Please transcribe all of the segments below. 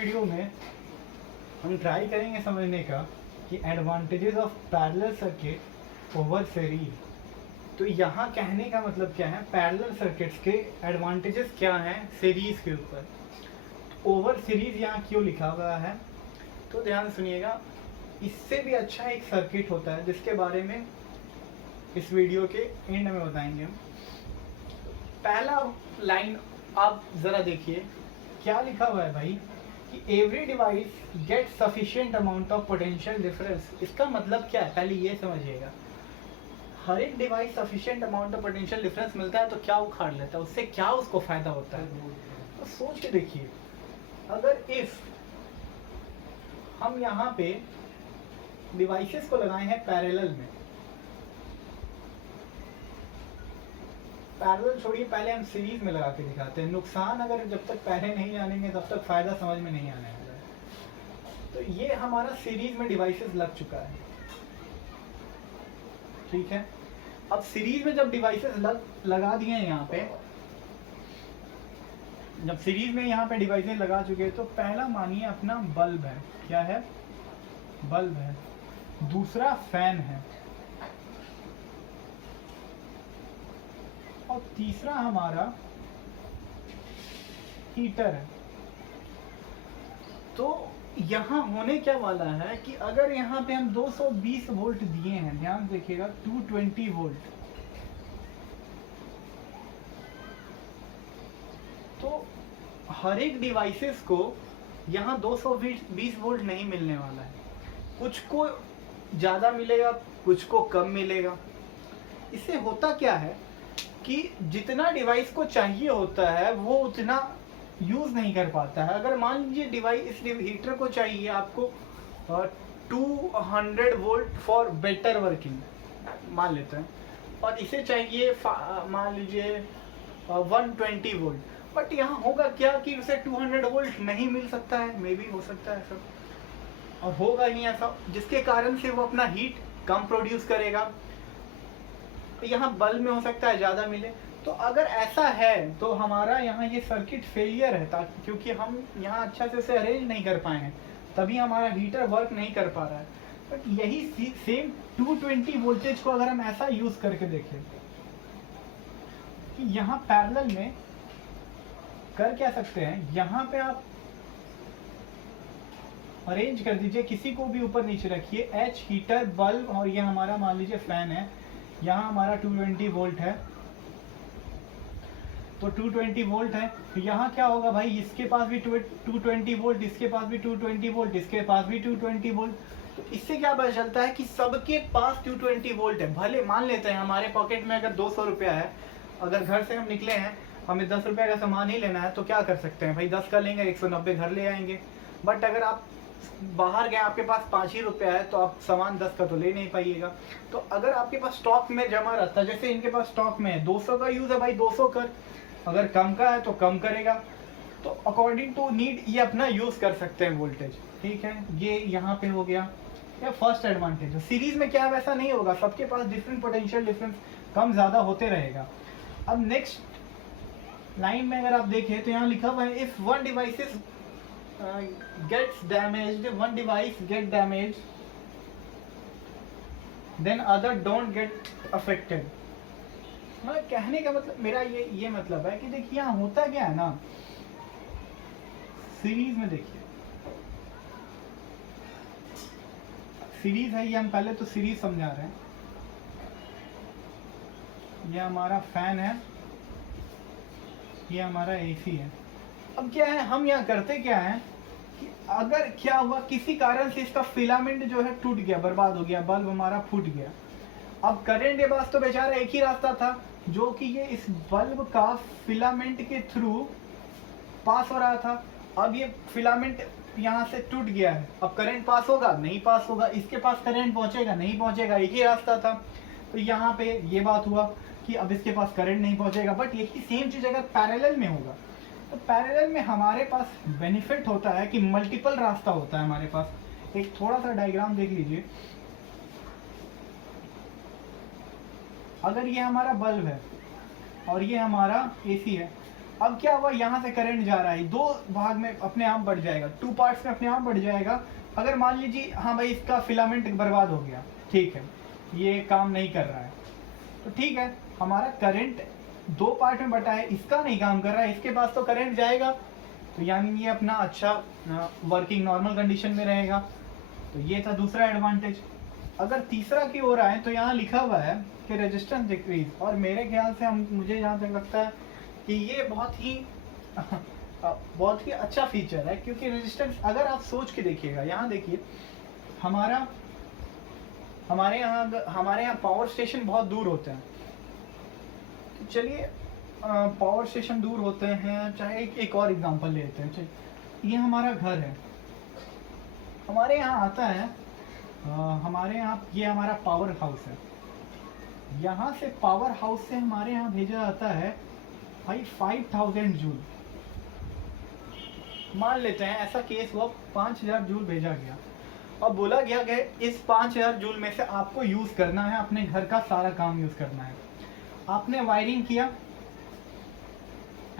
Video में हम try करेंगे समझने का कि advantages of parallel circuit over series. तो यहाँ कहने का मतलब क्या है, पैरेलल सर्किट्स के एडवांटेजेस क्या हैं सीरीज के ऊपर। ओवर सीरीज यहाँ क्यों लिखा हुआ है, तो ध्यान सुनिएगा। इससे भी अच्छा एक सर्किट होता है जिसके बारे में इस वीडियो के एंड में बताएंगे हम। पहला लाइन आप जरा देखिए क्या लिखा हुआ है भाई, कि every device get sufficient amount of potential difference. इसका मतलब क्या है, पहले ये समझिएगा। हर एक device sufficient amount of potential difference मिलता है तो क्या उखाड़ लेता है, उससे क्या उसको फायदा होता है। तो सोच के देखिए, अगर इफ हम यहाँ पे डिवाइसेस को लगाए हैं पैरेलल में, पैरेलल छोड़िए, पहले हम सीरीज में लगा के दिखाते हैं। नुकसान अगर जब तक पहले नहीं जानेंगे तब तक फायदा समझ में नहीं आने वाला है। तो ये हमारा सीरीज में डिवाइसेस लग चुका है, ठीक है। अब सीरीज में जब डिवाइसेस लगा दिए हैं यहाँ पे, जब सीरीज में यहाँ पे डिवाइसेस लगा चुके हैं, तो पहला मानिए अपना बल्ब है। क्या है? बल्ब है। दूसरा फैन है, और तीसरा हमारा हीटर है। तो यहाँ होने क्या वाला है कि अगर यहाँ पे हम 220 वोल्ट दिए हैं, ध्यान देखिएगा, 220 वोल्ट, तो हर एक डिवाइसेस को यहाँ 220 वोल्ट नहीं मिलने वाला है। कुछ को ज़्यादा मिलेगा, कुछ को कम मिलेगा। इससे होता क्या है कि जितना डिवाइस को चाहिए होता है वो उतना यूज़ नहीं कर पाता है। अगर मान लीजिए डिवाइस, इस हीटर को चाहिए आपको 200 वोल्ट फॉर बेटर वर्किंग, मान लेते हैं, और इसे चाहिए मान लीजिए 120 वोल्ट, बट यहाँ होगा क्या कि उसे 200 वोल्ट नहीं मिल सकता है। मे बी हो सकता है सब, और होगा ही ऐसा, जिसके कारण से वो अपना हीट कम प्रोड्यूस करेगा। यहाँ बल्ब में हो सकता है ज़्यादा मिले। तो अगर ऐसा है तो हमारा यहाँ ये सर्किट फेलियर है, क्योंकि हम यहाँ अच्छा से उसे अरेंज नहीं कर पाए हैं, तभी हमारा हीटर वर्क नहीं कर पा रहा है। बट यही सेम 220 वोल्टेज को अगर हम ऐसा यूज़ करके देखें कि यहाँ पैरेलल में कर क्या सकते हैं, यहाँ पे आप अरेंज कर दीजिए, किसी को भी ऊपर नीचे रखिए, एच हीटर, बल्ब, और ये हमारा मान लीजिए फैन है। यहाँ हमारा 220 वोल्ट है, तो 220 वोल्ट है। तो यहाँ क्या होगा भाई, इसके पास भी 220 वोल्ट, इसके पास भी 220 वोल्ट, इसके पास भी 220 वोल्ट। तो इससे क्या पता चलता है कि सबके पास 220 वोल्ट है। भले मान लेते हैं हमारे पॉकेट में अगर 200 रुपया है, अगर घर से हम निकले हैं, हमें 10 रुपये का सामान ही लेना है, तो क्या कर सकते हैं भाई, 10 का लेंगे, 190 घर ले आएंगे। बट अगर आप बाहर गए, आपके पास 5 ही रुपया है, तो आप सामान 10 का तो ले नहीं पाइएगा। तो अगर आपके पास स्टॉक में जमा रहता है, जैसे इनके पास स्टॉक में है 200 का यूज़ है भाई, 200 कर, अगर कम का है तो कम करेगा। तो अकॉर्डिंग टू नीड ये अपना यूज़ कर सकते हैं वोल्टेज, ठीक है। ये यहाँ पे हो गया या फर्स्ट एडवांटेज। सीरीज में क्या वैसा नहीं होगा, सबके पास डिफरेंट पोटेंशियल डिफरेंस कम ज़्यादा होते रहेगा। अब नेक्स्ट लाइन में अगर आप देखें तो यहाँ लिखा हुआ है, if one devices gets damaged, one device get damaged, then other don't get affected। मतलब कहने का मतलब मेरा ये मतलब है कि देखिए यहाँ होता क्या है ना, सीरीज में देखिए, सीरीज है ये, हम पहले तो सीरीज समझा रहे हैं। ये हमारा फैन है, ये हमारा एसी है। अब क्या है, हम यहाँ करते क्या है कि अगर क्या हुआ, किसी कारण से इसका फिलामेंट जो है टूट गया, बर्बाद हो गया, बल्ब हमारा फूट गया। अब करंट के पास तो बेचारा एक ही रास्ता था, जो कि ये इस बल्ब का फिलामेंट के थ्रू पास हो रहा था। अब ये फिलामेंट यहाँ से टूट गया है, अब करंट पास होगा, नहीं पास होगा, इसके पास करंट पहुँचेगा, नहीं पहुँचेगा, एक ही रास्ता था। तो यहाँ पे ये बात हुआ कि अब इसके पास करंट नहीं पहुँचेगा। बट यही सेम चीज़ अगर पैरेलल में होगा, तो पैरेलल में हमारे पास बेनिफिट होता है कि मल्टीपल रास्ता होता है हमारे पास। एक थोड़ा सा डायग्राम देख लीजिए, अगर ये हमारा बल्ब है और ये हमारा एसी है, अब क्या हुआ, यहाँ से करंट जा रहा है, दो भाग में अपने आप बढ़ जाएगा, टू पार्ट्स में अपने आप बढ़ जाएगा। अगर मान लीजिए हाँ भाई इसका फिलामेंट बर्बाद हो गया, ठीक है, ये काम नहीं कर रहा है, तो ठीक है, हमारा करंट दो पार्ट में बटा है, इसका नहीं काम कर रहा है, इसके पास तो करंट जाएगा, तो यानी ये अपना अच्छा वर्किंग नॉर्मल कंडीशन में रहेगा। तो ये था दूसरा एडवांटेज। अगर तीसरा की ओर आए तो यहाँ लिखा हुआ है कि रेजिस्टेंस डिक्रीज, और मेरे ख्याल से मुझे जहाँ तक लगता है कि ये बहुत ही अच्छा फीचर है, क्योंकि रेजिस्टेंस अगर आप सोच के देखिएगा, यहाँ देखिए हमारे यहाँ पावर स्टेशन बहुत दूर होते हैं। तो चलिए पावर स्टेशन दूर होते हैं, चाहे एक और एग्जांपल लेते हैं। ये हमारा घर है, हमारे यहाँ आता है, हमारे यहाँ ये हमारा पावर हाउस है, यहाँ से पावर हाउस से हमारे यहाँ भेजा जाता है भाई 5000 जूल। मान लेते हैं ऐसा केस हुआ, 5000 जूल भेजा गया और बोला गया कि इस 5000 जूल में से आपको यूज करना है, अपने घर का सारा काम यूज करना है। आपने वायरिंग किया,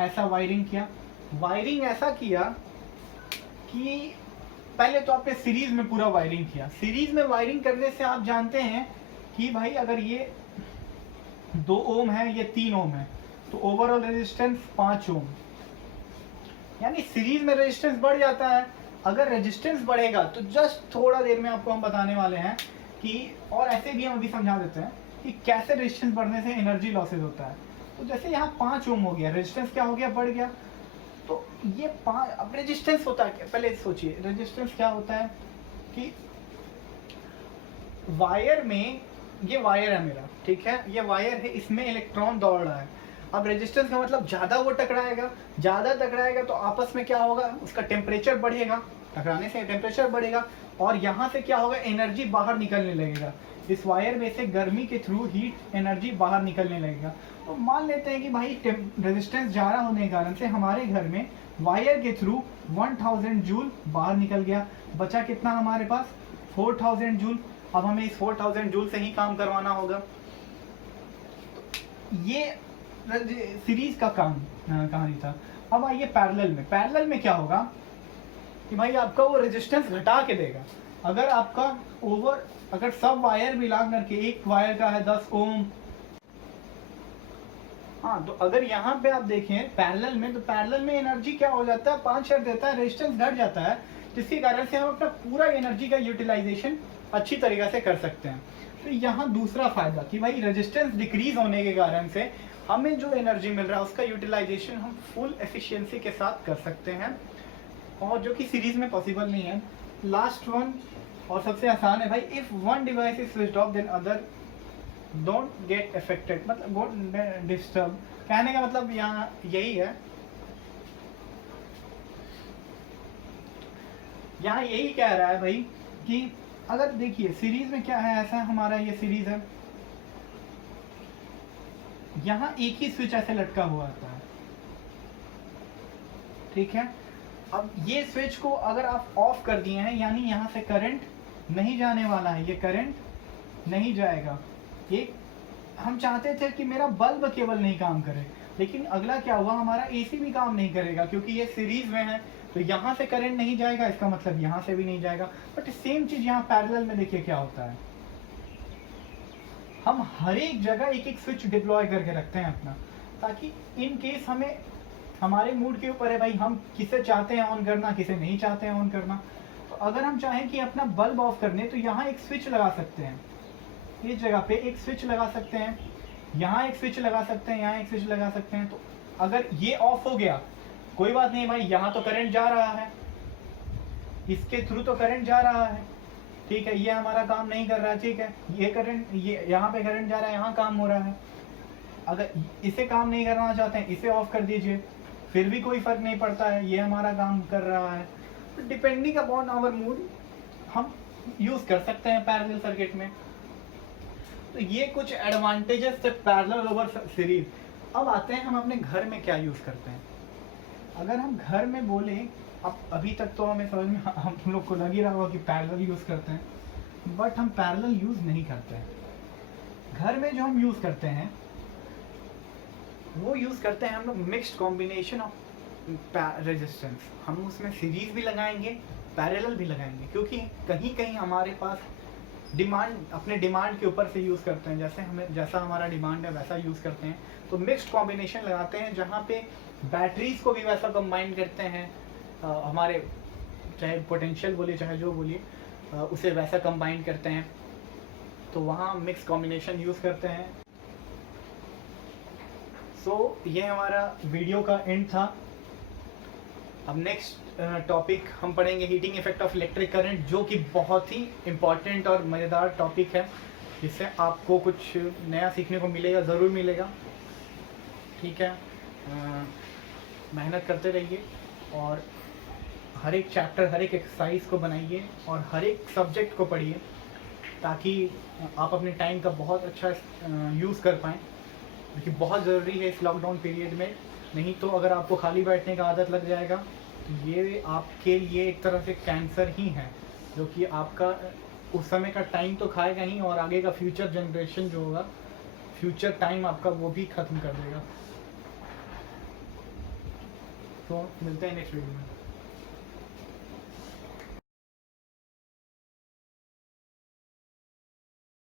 ऐसा वायरिंग ऐसा किया कि पहले तो आपने सीरीज में पूरा वायरिंग किया। सीरीज में वायरिंग करने से आप जानते हैं कि भाई अगर ये 2 ओम है, ये 3 ओम है, तो ओवरऑल रेजिस्टेंस 5 ओम, यानी सीरीज में रेजिस्टेंस बढ़ जाता है। अगर रेजिस्टेंस बढ़ेगा तो जस्ट थोड़ा देर में आपको हम बताने वाले हैं कि, और ऐसे भी हम अभी समझा देते हैं कि कैसे रेजिस्टेंस बढ़ने से एनर्जी लॉसेज होता है। तो जैसे यहाँ 5 ओम हो गया, रेजिस्टेंस क्या हो गया, बढ़ गया। तो ये अब रेजिस्टेंस होता है क्या, पहले सोचिए रेजिस्टेंस क्या होता है कि वायर में, ये वायर है मेरा, ठीक है, ये वायर है, इसमें इलेक्ट्रॉन दौड़ रहा है। अब रेजिस्टेंस का मतलब ज्यादा वो टकराएगा तो आपस में क्या होगा, उसका टेम्परेचर बढ़ेगा, टकराने से टेम्परेचर बढ़ेगा, और यहाँ से क्या होगा, एनर्जी बाहर निकलने लगेगा। इस वायर में से गर्मी के थ्रू हीट एनर्जी बाहर निकलने लगेगा। तो मान लेते हैं कि भाई रेजिस्टेंस ज्यादा होने के कारण से हमारे घर में वायर के थ्रू 1000 जूल बाहर निकल गया, बचा कितना हमारे पास, 4000 जूल। अब हमें इस 4000 जूल से ही काम करवाना होगा। तो ये सीरीज का कहानी था। अब आइए पैरेलल में क्या होगा कि भाई आपका वो रेजिस्टेंस घटा के देगा। अगर आपका अगर सब वायर मिला करके एक वायर का है 10 ओम, हाँ, तो अगर यहाँ पे आप देखें पैरेलल में, तो पैरेलल में एनर्जी क्या हो जाता है, 5 शेयर देता है, रेजिस्टेंस घट जाता है, जिसके कारण से हम अपना पूरा एनर्जी का यूटिलाइजेशन अच्छी तरीके से कर सकते हैं। तो यहाँ दूसरा फायदा कि भाई रेजिस्टेंस डिक्रीज होने के कारण से हमें जो एनर्जी मिल रहा है उसका यूटिलाइजेशन हम फुल एफिशिएंसी के साथ कर सकते हैं, और जो कि सीरीज में पॉसिबल नहीं है। लास्ट वन और सबसे आसान है भाई, if one device is switched off then other don't get affected, मतलब डोंट डिस्टर्ब। कहने का मतलब यहाँ यही है, यहाँ यही कह रहा है भाई कि अगर देखिए सीरीज में क्या है, ऐसा हमारा ये सीरीज है, यहाँ एक ही स्विच ऐसे लटका हुआ आता है, ठीक है। अब ये स्विच को अगर आप ऑफ कर दिए हैं, यानी यहाँ से करंट नहीं जाने वाला है, ये करंट नहीं जाएगा। एक हम चाहते थे कि मेरा बल्ब केवल नहीं काम करे, लेकिन अगला क्या हुआ, हमारा एसी भी काम नहीं करेगा, क्योंकि ये सीरीज में है। तो यहाँ से करंट नहीं जाएगा, इसका मतलब यहाँ से भी नहीं जाएगा। बट सेम चीज यहाँ पैरेलल में देखिए क्या होता है, हम हर एक जगह एक एक स्विच डिप्लॉय करके रखते हैं अपना, ताकि इन केस हमें, हमारे मूड के ऊपर है भाई, हम किसे चाहते हैं ऑन करना, किसे नहीं चाहते हैं ऑन करना। तो अगर हम चाहें कि अपना बल्ब ऑफ करने, तो यहाँ एक स्विच लगा सकते हैं, इस जगह पे एक स्विच लगा सकते हैं, यहाँ एक स्विच लगा सकते हैं, यहाँ एक स्विच लगा सकते हैं। तो अगर ये ऑफ हो गया, कोई बात नहीं भाई, यहाँ तो करंट जा रहा है, इसके थ्रू तो करंट जा रहा है, ठीक है, ये हमारा काम नहीं कर रहा है, ठीक है, ये करंट, ये यहाँ पे करंट जा रहा है, यहाँ काम हो रहा है। अगर इसे काम नहीं करना चाहते हैं, इसे ऑफ कर दीजिए, फिर भी कोई फर्क नहीं पड़ता है, ये हमारा काम कर रहा है। तो डिपेंडिंग अपॉन आवर मूड हम यूज कर सकते हैं पैरेलल सर्किट में। तो ये कुछ एडवांटेजेस थे पैरेलल ओवर सीरीज। अब आते हैं हम अपने घर में क्या यूज करते हैं। अगर हम घर में बोले, अब अभी तक तो हमें समझ में, हम लोग को लग ही रहा होगा कि पैरेलल यूज करते हैं, बट हम पैरेलल यूज नहीं करते हैं। घर में जो हम यूज करते हैं वो यूज़ करते हैं हम लोग मिक्स्ड कॉम्बिनेशन ऑफ रेजिस्टेंस। हम उसमें सीरीज भी लगाएंगे, पैरेलल भी लगाएंगे, क्योंकि कहीं कहीं हमारे पास डिमांड, अपने डिमांड के ऊपर से यूज़ करते हैं, जैसा हमारा डिमांड है वैसा यूज़ करते हैं। तो मिक्स्ड कॉम्बिनेशन लगाते हैं जहाँ पे बैटरीज को भी वैसा कंबाइन करते हैं, हमारे चाहे पोटेंशियल बोलिए चाहे जो बोलिए, उसे वैसा कंबाइन करते हैं, तो वहाँ मिक्स कॉम्बिनेशन यूज़ करते हैं। सो ये हमारा वीडियो का एंड था। अब नेक्स्ट टॉपिक हम पढ़ेंगे heating effect of electric current, जो कि बहुत ही इम्पॉर्टेंट और मज़ेदार टॉपिक है, जिससे आपको कुछ नया सीखने को मिलेगा, ज़रूर मिलेगा। ठीक है, मेहनत करते रहिए और हर एक चैप्टर, हर एक एक्सरसाइज को बनाइए और हर एक सब्जेक्ट को पढ़िए, ताकि आप अपने टाइम का बहुत अच्छा यूज़ कर पाएँ, क्योंकि बहुत ज़रूरी है इस लॉकडाउन पीरियड में। नहीं तो अगर आपको खाली बैठने का आदत लग जाएगा तो ये आपके लिए एक तरह से कैंसर ही है, जो कि आपका उस समय का टाइम तो खाएगा ही, और आगे का फ्यूचर जनरेशन जो होगा, फ्यूचर टाइम आपका, वो भी ख़त्म कर देगा। तो मिलते हैं नेक्स्ट वीडियो में।